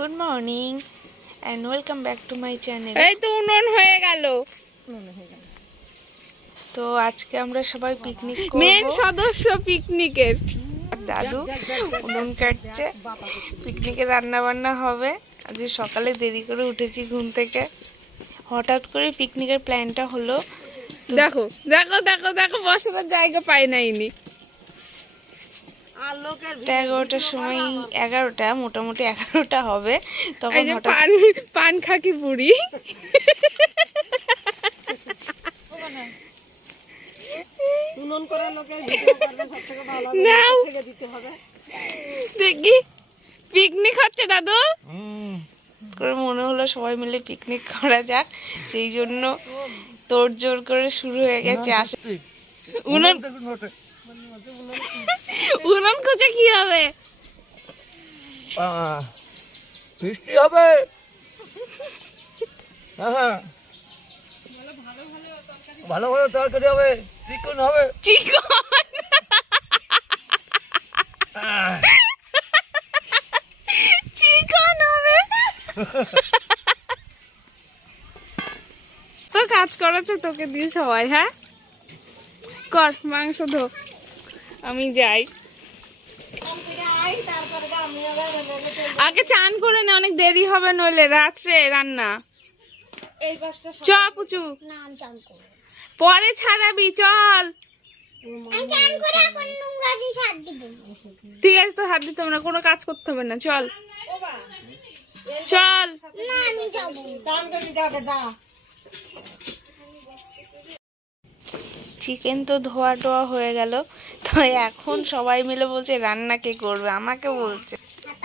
Good morning and welcome back to my channel. এই তো উনুন হয়ে গেল। তো আজকে আমরা সবাই পিকনিক করব। মেন সদস্য পিকনিকের দাদু উনুন কাটছে, পিকনিকে রান্না বান্না হবে। আজকে সকালে দেরি করে উঠেছি ঘুম থেকে, হঠাৎ করে পিকনিকের প্ল্যানটা হলো। দেখো দেখো দেখো দেখো বসার জায়গা পাই নাইনি। 11টার সময়, 11টা মোটামুটি 11টা হবে তখন হঠাৎ পান খাকি বুড়ি দেখি পিকনিক হচ্ছে দাদু করে মনে হলো সবাই মিলে পিকনিক করা যাক, সেই জন্য তোড়জোড় করে শুরু হয়ে গেছে। উনুন উনুন খুঁজে কি হবে? বৃষ্টি হবে। হ্যাঁ, ভালো ভালো তরকারি হবে, চিকন হবে। চিকন চিকন হবে। তো কাজ করেছে তোকে দিয়ে সবাই। হ্যাঁ কর, মাংস ধো, আমি যাই। আগে চান করে নে, অনেক দেরি হবে নইলে রাত্রে রান্না। চ পুচু, পরে ছাড়াবি, চল। ঠিক আছে, তো হাত দিতে হবে না, কোনো কাজ করতে হবে না, চল চল। চিকেন তো ধোয়া টোয়া হয়ে গেল, তো এখন সবাই মিলে বলছে রান্না কে করবে, আমাকে বলছে।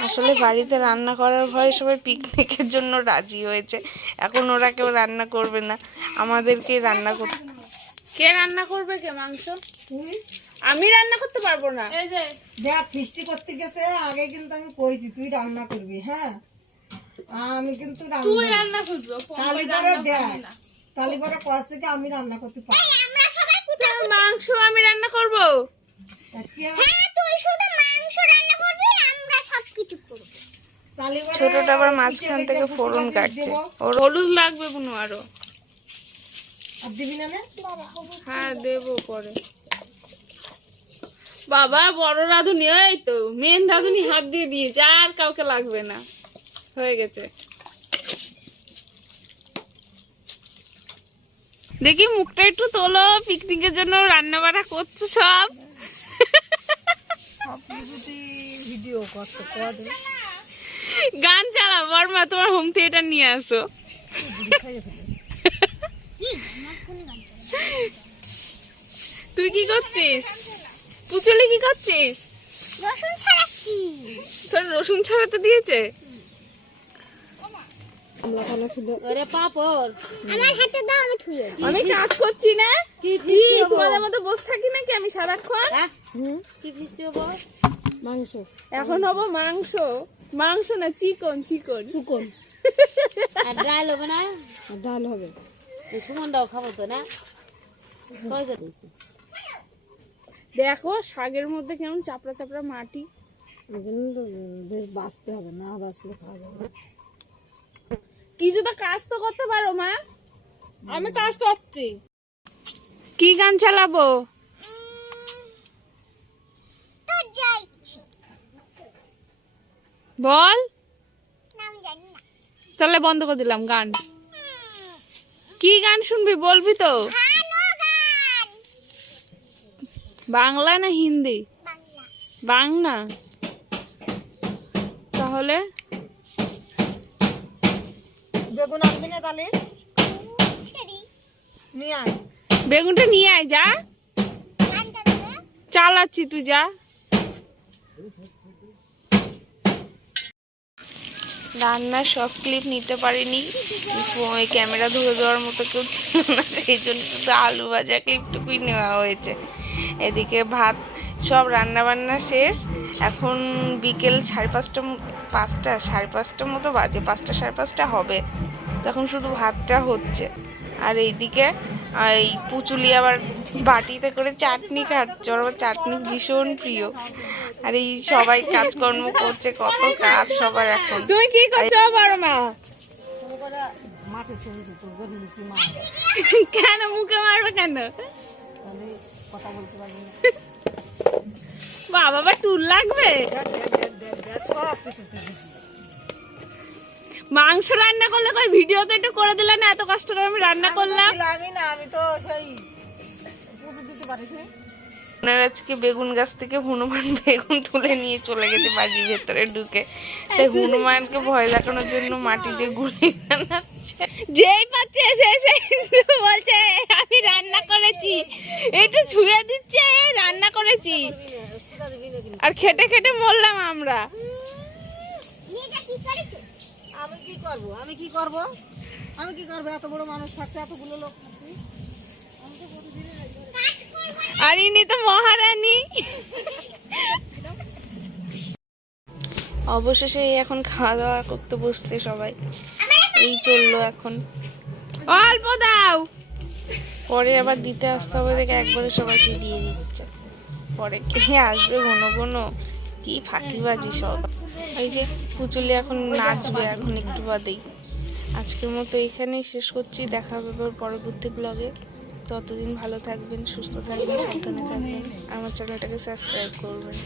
আসলে বাড়িতে রান্না করার ভয়ে সবাই পিকনিকের জন্য রাজি হয়েছে। এখন ওরা কেউ রান্না করবে না, আমাদেরকে রান্না করতে। কে রান্না করবে? কে মাংস? আমি রান্না করতে পারবো না। দেখ ফিস্টি করতে গেছে আগে কিন্তু আমি কইছি তুই রান্না করবি। হ্যাঁ, আমি কিন্তু তুই রান্না করবি, তালিবারে কয় থেকে আমি রান্না করতে পারি। মাংস আমি রান্না করব। ছোটটা আবার মাঝখান থেকে ফোড়ন কাটছে। ওর হলুদ লাগবে বুনু আরো। দিবি না? হ্যাঁ দেবো পরে। বাবা বড় রাঁধুনি, এই তো মেন রাঁধুনি হাত দিয়ে দিয়েছে, আর কাউকে লাগবে না, হয়ে গেছে। দেখি মুখটা একটু তোলো, পিকনিকের জন্য রান্না বান্না করছো সব। ভিডিও করতে গান চালাও, বর্মা তোমার হোম থিয়েটার নিয়ে আসো। তুই কি করছিস? পুচলি কি করছিস? রসুন ছাড়াচ্ছি। তোর রসুন ছাড়াতে দিয়েছে? আরে পাপড় আমার হাতে দাও, আমি ধুয়ে। আমি কাজ করছি না কি? তোমাদের মতো বসে থাকি নাকি আমি সারাক্ষণ? কি ফিস্টি হবো? মাংস। এখন হবো মাংস। মাংস না, চিকন চিকন চিকন। আর ডাল হবে না? ডাল হবে। এই সুমনটাও খাবো তো না? দেখো শাকের মধ্যে কেমন চাপড়া চাপড়া মাটি। বেশ বাঁচতে হবে, না বাঁচলে খাওয়া যাবে। কিছু তো কাজ তো করতে পারো মা। আমি কাজ করছি। কি গান চালাবো? বল। নাম জানি না। তাহলে বন্ধ করে দিলাম গান। কি গান শুনবি বলবি তো? গান। বাংলা না হিন্দি? বাংলা। বাংলা। তাহলে বেগুন আনবি না তাহলে? ছেড়ি। নিয়ে আয়। বেগুনটা নিয়ে আয়, যা। গান চালাবে? চালাচ্ছি, তুই যা। রান্নার সব ক্লিপ নিতে পারিনি, ওই ক্যামেরা ধরে দেওয়ার মতো কেউ ছিল না, সেই জন্য শুধু আলু ভাজা ক্লিপটুকুই নেওয়া হয়েছে। এদিকে ভাত সব রান্না বান্না শেষ, এখন বিকেল 5:30 5:30 মতো বাজে, 5টা 5:30 হবে, তখন শুধু ভাতটা হচ্ছে। আর এইদিকে এই পুচুলি আবার বাটিতে করে চাটনি খাচ্ছে, ওর আবার চাটনি ভীষণ প্রিয়। আর এই সবাই কাজকর্ম করছে, কত কাজ সবার এখন। তুমি কি করছো বড় মা? মাঠে ছেড়ে দিত গরুলি কি মা কেন মুখে মারবে কেন? তাহলে কথা বলতে পারবি না। বাবা বা টুল লাগবে। মাংস রান্না করলে কই ভিডিও তো একটু করে দিলে না, এত কষ্ট করে আমি রান্না করলাম। আমি না, আমি তো সেই পুজো দিতে পারিস না। ওনার আজকে বেগুন গাছ থেকে হনুমান বেগুন তুলে নিয়ে চলে গেছে বাড়ির ভেতরে ঢুকে, তাই হনুমানকে ভয় দেখানোর জন্য মাটি দিয়ে গুঁড়ি বানাচ্ছে। যেই পাচ্ছে সেই বলছে আমি রান্না করেছি, একটু ছুঁয়ে দিচ্ছে রান্না করেছি, আর খেটে খেটে মরলাম আমরা। নিজে কি করেছো? আমি কি করব, আমি কি করব, আমি কি করব? এত বড় মানুষ থাকতে এতগুলো লোক থাকতে আর ইনি তো মহারানী। অবশেষে এখন খাওয়া দাওয়া করতে বসছে সবাই, এই চললো এখন। অল্প দাও। পরে আবার দিতে আসতে হবে দেখে একবারে সবাইকে দিয়ে দিচ্ছে, পরে কে আসবে ঘন ঘন, কি ফাঁকিবাজি সব। এই যে পুচুলি এখন নাচবে এখন একটু বাদেই। আজকের মতো এখানেই শেষ করছি, দেখা হবে আবার পরবর্তী ব্লগে। ততদিন ভালো থাকবেন, সুস্থ থাকবেন, সাবধানে থাকবেন, আমার চ্যানেলটাকে সাবস্ক্রাইব করবেন।